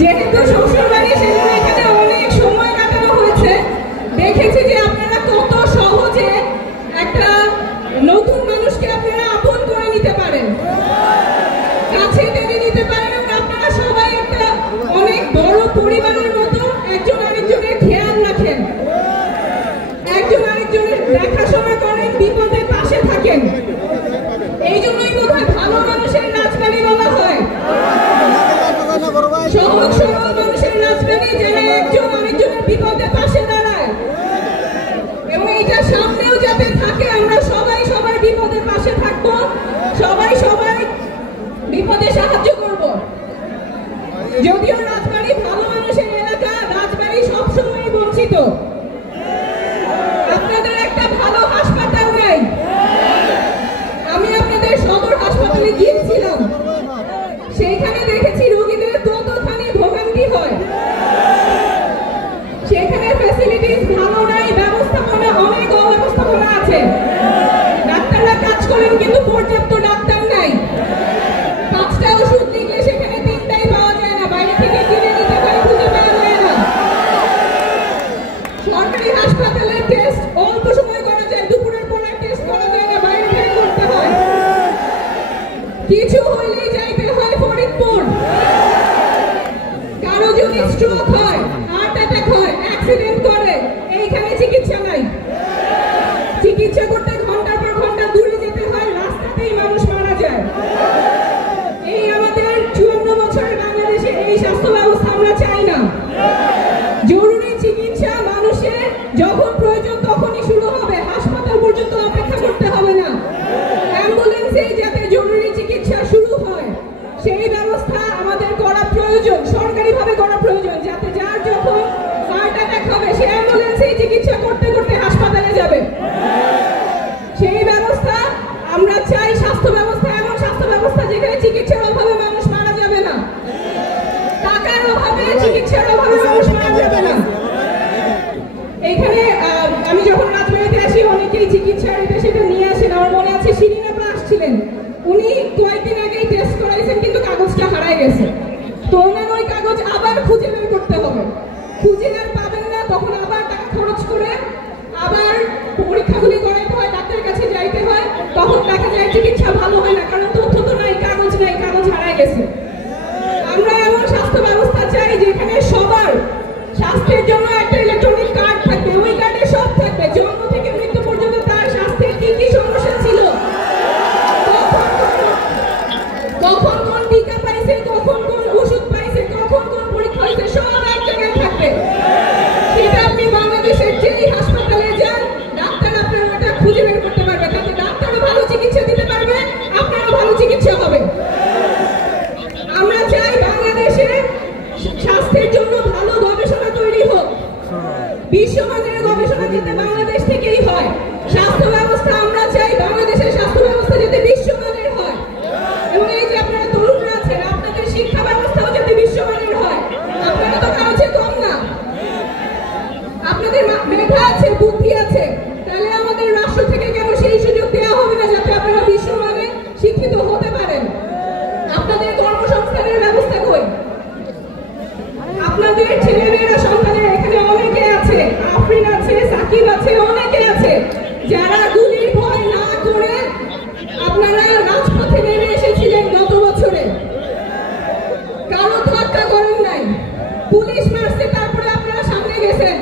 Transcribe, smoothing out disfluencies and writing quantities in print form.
যেহেতু শ্বশুরবাড়ি সেজন্য এখানে অনেক সময় কাটানো হয়েছে, দেখেছি যে আপনারা কত সহজে একটা নতুন মানুষকে আপনারা আপন করে নিতে পারেন, কাছে টেনে নিতে পারেন এবং আপনারা সবাই একটা অনেক বড় পরিবারের মতো একজন আরেকজনের খেয়াল রাখেন, একজন আরেকজনের দেখাশোনা করেন, বিপদের পাশে থাকেন। এই জন্যই বোধহয় ভালো মানুষের রাজবাড়ি বলা হয়, সহজ সরল মানুষের রাজবাড়ি, যারা একজন আরেকজনের বিপদের পাশে দাঁড়ায়। এবং এইটা সামনেও যাতে থাকে, আমরা সবাই সবার বিপদের পাশে থাকবো, সবাই সবাই বিপদে সাহায্য করব। যদিও রাজবাড়ি ভালো মানুষের এলাকা, রাজবাড়ি সবসময় বঞ্চিত। আপনাদের একটা ভালো হাসপাতাল নেই। আমি আপনাদের সদর হাসপাতালে গিয়েছিলাম, সেইখানে দেখেছি রোগীদের দোতখানি ভোগান্তি হয়, সেখানে ফ্যাসিলিটিস ভালো নাই, ব্যবস্থাপনা অনেক অব্যবস্থাপনা আছে। ডাক্তাররা কাজ করেন কিন্তু পর্যাপ্ত ডাক্তার নাই। 5টা ওষুধ লিখলে সেখানে 3টাই পাওয়া যায় না, বাইরে থেকে কিনে নিতে হয়, খুঁজে পাওয়া যায় না। সরকারি হাসপাতালে টেস্ট অল্প সময় করা যায়, দুপুরের পর টেস্ট করা যায় না, বাইরে থেকে করতে হয়। কিছু হলেই যাইতে হয় ফরিদপুর। কারো যদি স্ট্রোক হয়, হার্ট অ্যাটাক হয়, অ্যাক্সিডেন্ট করে, এইখানে চিকিৎসা নাই। চিকিৎসা করতে ঘন্টার পর ঘন্টা দূরে যেতে হয়, রাস্তাতেই মানুষ মারা যায়। এই আমাদের 54 বছরের বাংলাদেশে এই স্বাস্থ্য ব্যবস্থা আমরা চাই না। জরুরি চিকিৎসা মানুষের যখন প্রয়োজন তখনই শুরু হবে, হাসপাতাল পর্যন্ত অপেক্ষা করতে হবে না। অ্যাম্বুলেন্সেই যাতে জরুরি চিকিৎসা শুরু হয়, সেই ব্যবস্থা আমাদের করা প্রয়োজন, সরকারিভাবে করা প্রয়োজন, যাতে যার যখন হার্ট অ্যাটাক হবে সে অ্যাম্বুলেন্সেই চিকিৎসা করতে করতে হাসপাতালে যাবে। সেই ব্যবস্থা আমরা চাই। স্বাস্থ্য ব্যবস্থা এমন স্বাস্থ্য ব্যবস্থা যেখানে চিকিৎসার অভাবে মানুষ মারা যাবে না, টাকার অভাবে চিকিৎসার অভাবে মানুষ মারা যাবে না। এইখানে আমি যখন রাজবাড়িতে আসি অনেকেই চিকিৎসার এটা সেটা নিয়ে আসেন। আমার মনে আছে শিরিন আপা আসছিলেন, উনি কয়েকদিন আগেই টেস্ট করাইছেন কিন্তু কাগজটা হারায় গেছে। তো ওনার ওই কাগজ আবার খুঁজে বের করতে হবে, খুঁজে আর পাবেন না, তখন আবার টাকা খরচ করে আবার পরীক্ষাগুলি করাইতে হয়, ডাক্তারের কাছে যাইতে হয়, তখন দেখা যায় চিকিৎসা ভালো হয় না, কারণ তথ্য তো নাই, কাগজ নাই, কাগজ হারায় গেছে। আমরা এমন স্বাস্থ্য ব্যবস্থা চাই যেখানে সবার স্বাস্থ্যের জন্য একটা ইলেকট্রনিক কার্ড থাকবে, ওই কার্ডে সব থাকবে, জন্ম থেকে মৃত্যু পর্যন্ত তার স্বাস্থ্যের কি কি সমস্যা ছিল, কখন কোন টিকা পাইছে, কখন কোন ওষুধ পাইছে, কখন কোন পরীক্ষা হয়েছে, সব এক জায়গায় থাকবে। সেটা আপনি বাংলাদেশের যেই হাসপাতালে যান, ডাক্তার আপনার ওটা খুঁজে বের করতে পারবে, তাতে ডাক্তারও ভালো চিকিৎসা দিতে পারবে, আপনারও ভালো চিকিৎসা হবে। আমরা চাই বাংলাদেশে স্বাস্থ্যের জন্য ভালো গবেষণা তৈরি হোক, বিশ্বমানের গবেষণা যাতে বাংলাদেশ থেকেই হয়। স্বাস্থ্য ব্যবস্থা আমরা চাই বাংলাদেশের স্বাস্থ্য ব্যবস্থা যাতে বিশ্বমানের হয়, এবং এই যে আপনারা তরুণরা আছেন, আপনাদের শিক্ষা ব্যবস্থাও যাতে বিশ্বমানের হয়। আপনারা তো কারো চেয়ে কম না, আপনাদের মেধা আছে, বুদ্ধি আছে, তাহলে আমাদের রাষ্ট্র থেকে কেন সেই সুযোগ দেওয়া হবে না যাতে আপনারা বিশ্বমানে শিক্ষিত হতে পারেন? আপনাদের কর্মসংস্থানের ব্যবস্থা কই? আপনাদের ছেলেমেয়েরা সন্তানের এখানে অনেকে আছে, আফরিন আছে, সাকিব আছে, অনেকে আছে যারা গুলির ভয় না করে আপনারা রাজপথে নেমে এসেছিলেন গত বছরে, কারো ধাক্কা করেন নাই, পুলিশ মারছে, তারপরে আপনারা সামনে গেছেন।